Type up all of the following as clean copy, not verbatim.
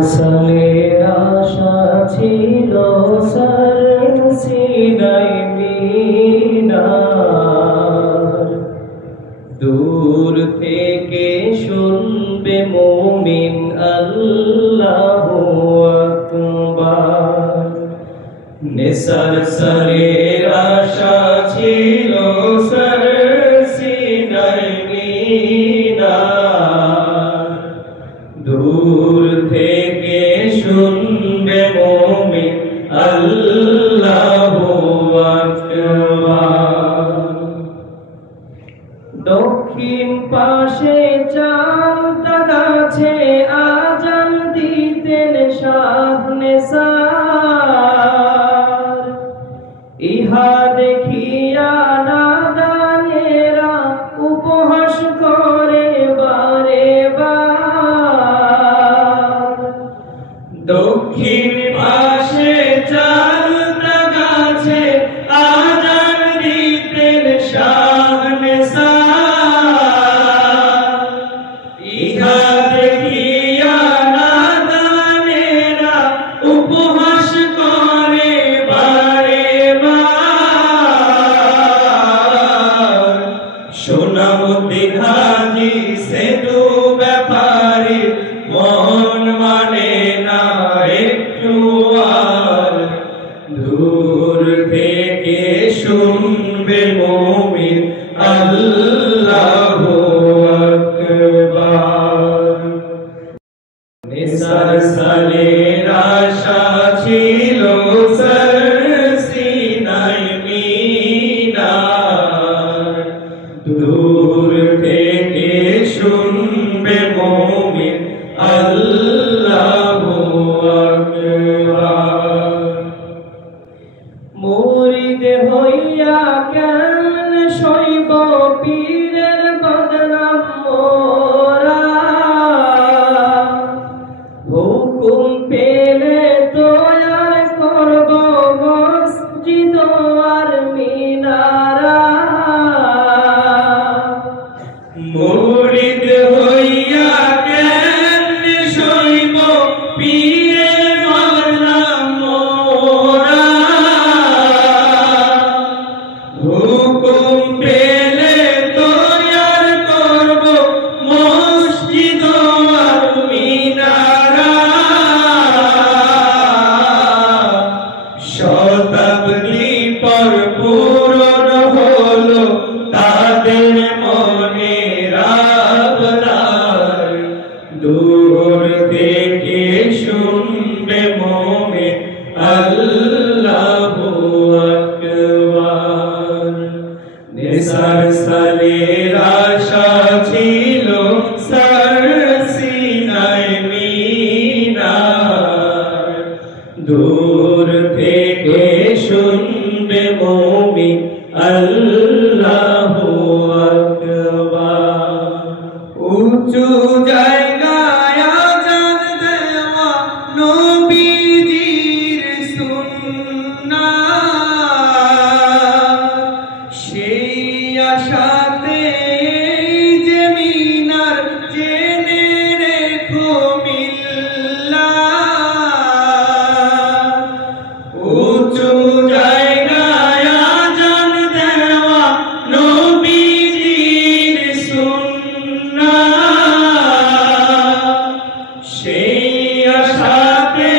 আসলের আশা ছিল সিনাই মিনার, দূর থেকে শুনবে মুমিন আল্লাহু আকবার। নিসার সালের আশা ছিল সিনাই মিনার, দূর থেকে শুনবে মুমিন আল্লাহু আকবার। দক্ষিণ পাশে চাঁদ গাছে আজান দিতেন শাহ নেসার, ইহা দেখিয়া নাদানেরা উপহাস করে বারে বার। দক্ষিণ পাশে চাঁদ গাছে আজান দিতেন শাহ নেসার, ইহা দেখিয়া নাদানেরা উপহাস করে বারে বার। সোনামুদ্দিন হাজি সেতু ব্যাপারী মন মানে না একটু আর, দূর থেকে শুনবে মুমিন আল্লাহু আকবার। নিসার সালের আশা ছিল সিনাই মিনার, দূর থেকে শুনবে মুমিন আল্লাহু আকবার। মুরিদ হইয়া কেমন সইব পীরের বদনাম মোরা, হুকুম পেলে তৈয়ার করব মসজিদ আর মিনারা। মুরিদ হইয়া কেমন সইব পীরের বদনাম মোরা, হুকুম পেলে তৈয়ার করব মসজিদ আর মিনারা। শতাব্দী পর পূরণ হলো তাদের মনের আবদার, দূর থেকে শুনবে মুমিন আল্লাহু আকবার। নিসার সালের আশা ছিল সিনাই মিনার, দূর থেকে শুনবে মুমিন আল্লাহু আকবার। উঁচু জায়গায় আজান দেওয়া নবীজির সুন্নাত, সেই আশাতে যে মিনার জেনে রেখো মিল্লাত। উঁচু জায়গায় আজান দেওয়া নবীজির সুন্নাত, সেই আশাতে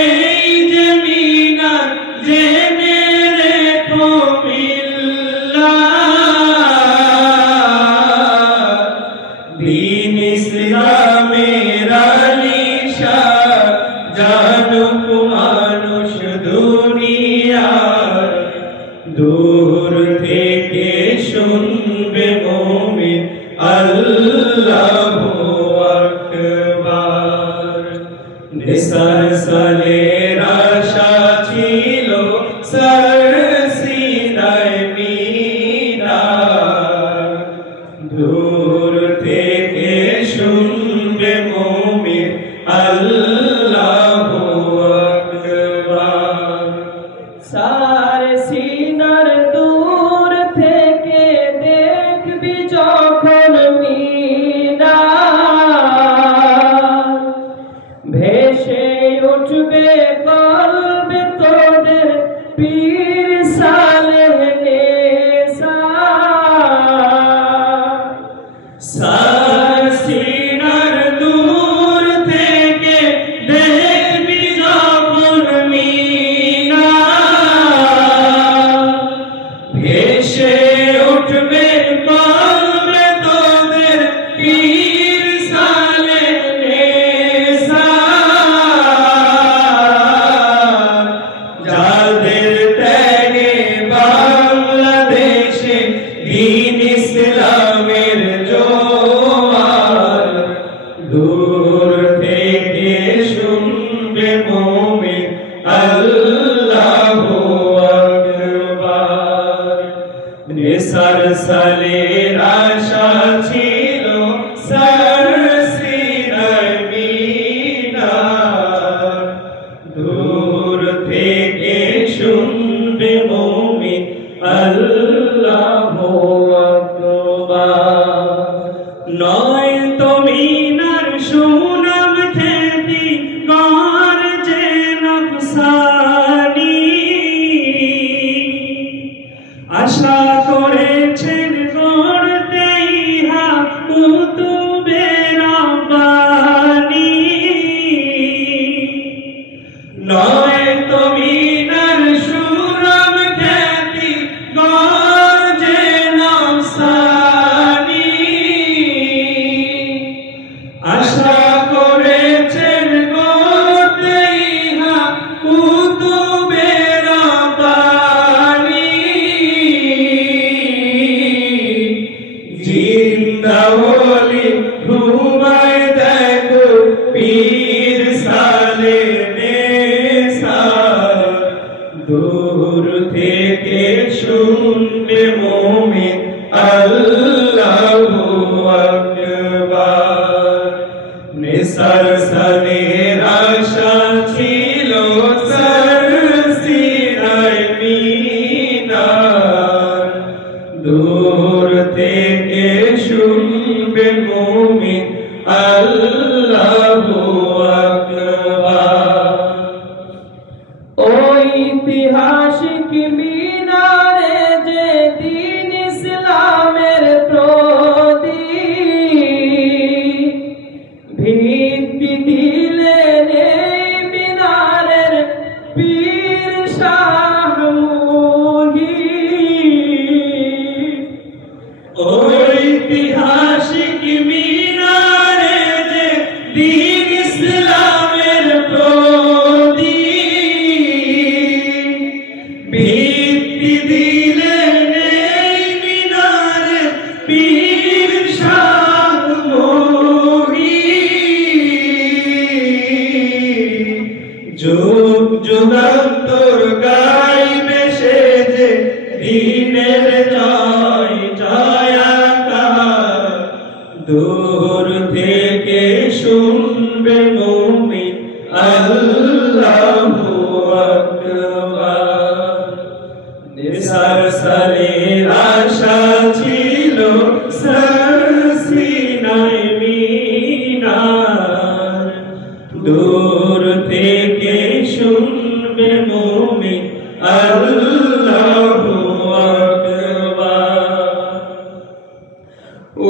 এই যে মিনার জেনে রেখো মিল্লাত। দ্বীন ইসলামের আলিশান জানুক মানুষ দুনিয়ার, দূর থেকে শুনবে মুমিন আল্লাহু আকবার। নিসার সালের আশা ছিল সিনাই মিনার, দূর থেকে শুনবে মুমিন আল্লাহু আকবার। সারে সিনার দূর থেকে দেখবি যখন মিনার, ভেসে উঠবে কলবে তোদের পীর সালেহ নেশা। সিনার দূর থেকে দেখবি যখন মিনার, ভেসে উঠবে কলবে তোদের পীর সালেহ নেশা। যাদের ত্যাগে বাংলাদেশে দ্বীন ইসলামের জোয়ার, দূর থেকে শুনবে মুমিন আল্লাহু আকবার। নেসার সালের আশা ছিল সরসিনার মিনার, দূর থেকে শুনবে মুমিন আল্লাহু আকবার। নয় তো মিনার সুনাম খ্যাতি কর যে নফসানি, আশা করেছেন গড়তে ইহা কুতুবে রাব্বানি। নয় তো মিনার সুনাম খ্যাতি কর যে নফসানি, আশা করেছেন গড়তে ইহা কুতুবে রাব্বানি। জিন্দা ওলি ঘুমায় দেখো পীর সালেহ নেশা, দূর থেকে শুনবে মুমিন আল্লাহু আকবার। নেসার সালের আশা ছিল সরসিনার মিনার, দূর থেকে শুনবে মুমিন আল্লাহু আকবার। ঐতিহাসিক মিনারে যে দ্বীন ইসলামের প্রদীপ, ভিত্তি দিলেন এই মিনারের পীর শাহ মুহিব। ঐতিহাসিক মিনারে যে দ্বীন ইসলামের প্রদীপ, ভিত্তি দিলেন এই মিনারের পীর শাহ মুহিব। যুগ যুগান্তর গাইবে সে যে দ্বীনের জয় জয়কার, দূর থেকে শুনবে মুমিন আল্লাহু আকবার। নেসার সালের আশা ছিল সরসিনার মিনার, দূর থেকে শুনবে মুমিন আল্লাহু আকবার।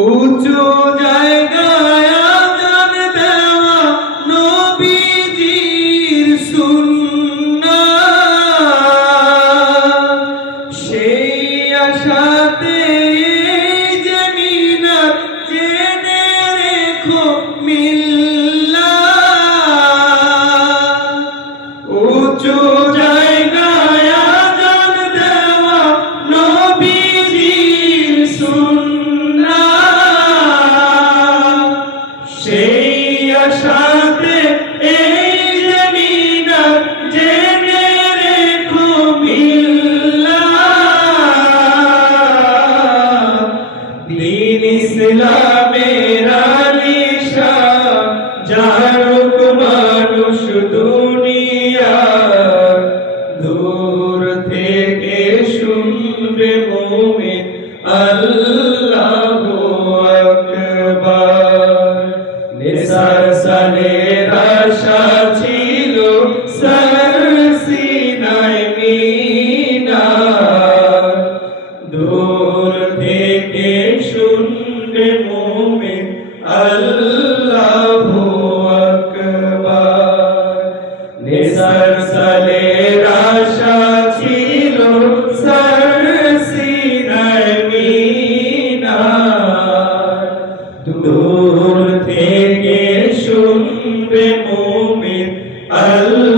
উঁচু জায়গায় আযান দেওয়া নবীজির সুন্নাত, সেই আশাতে যে মিনার জেনে রেখো মিল্লাত। উঁচু জায়গায় আযান দেওয়া শুনবে মুমিন আল্লাহু আকবার। নিসার সালের আশা ছিল সরসিনায় মিনার, দূর থেকে শুনবে মুমিন আল্লাহু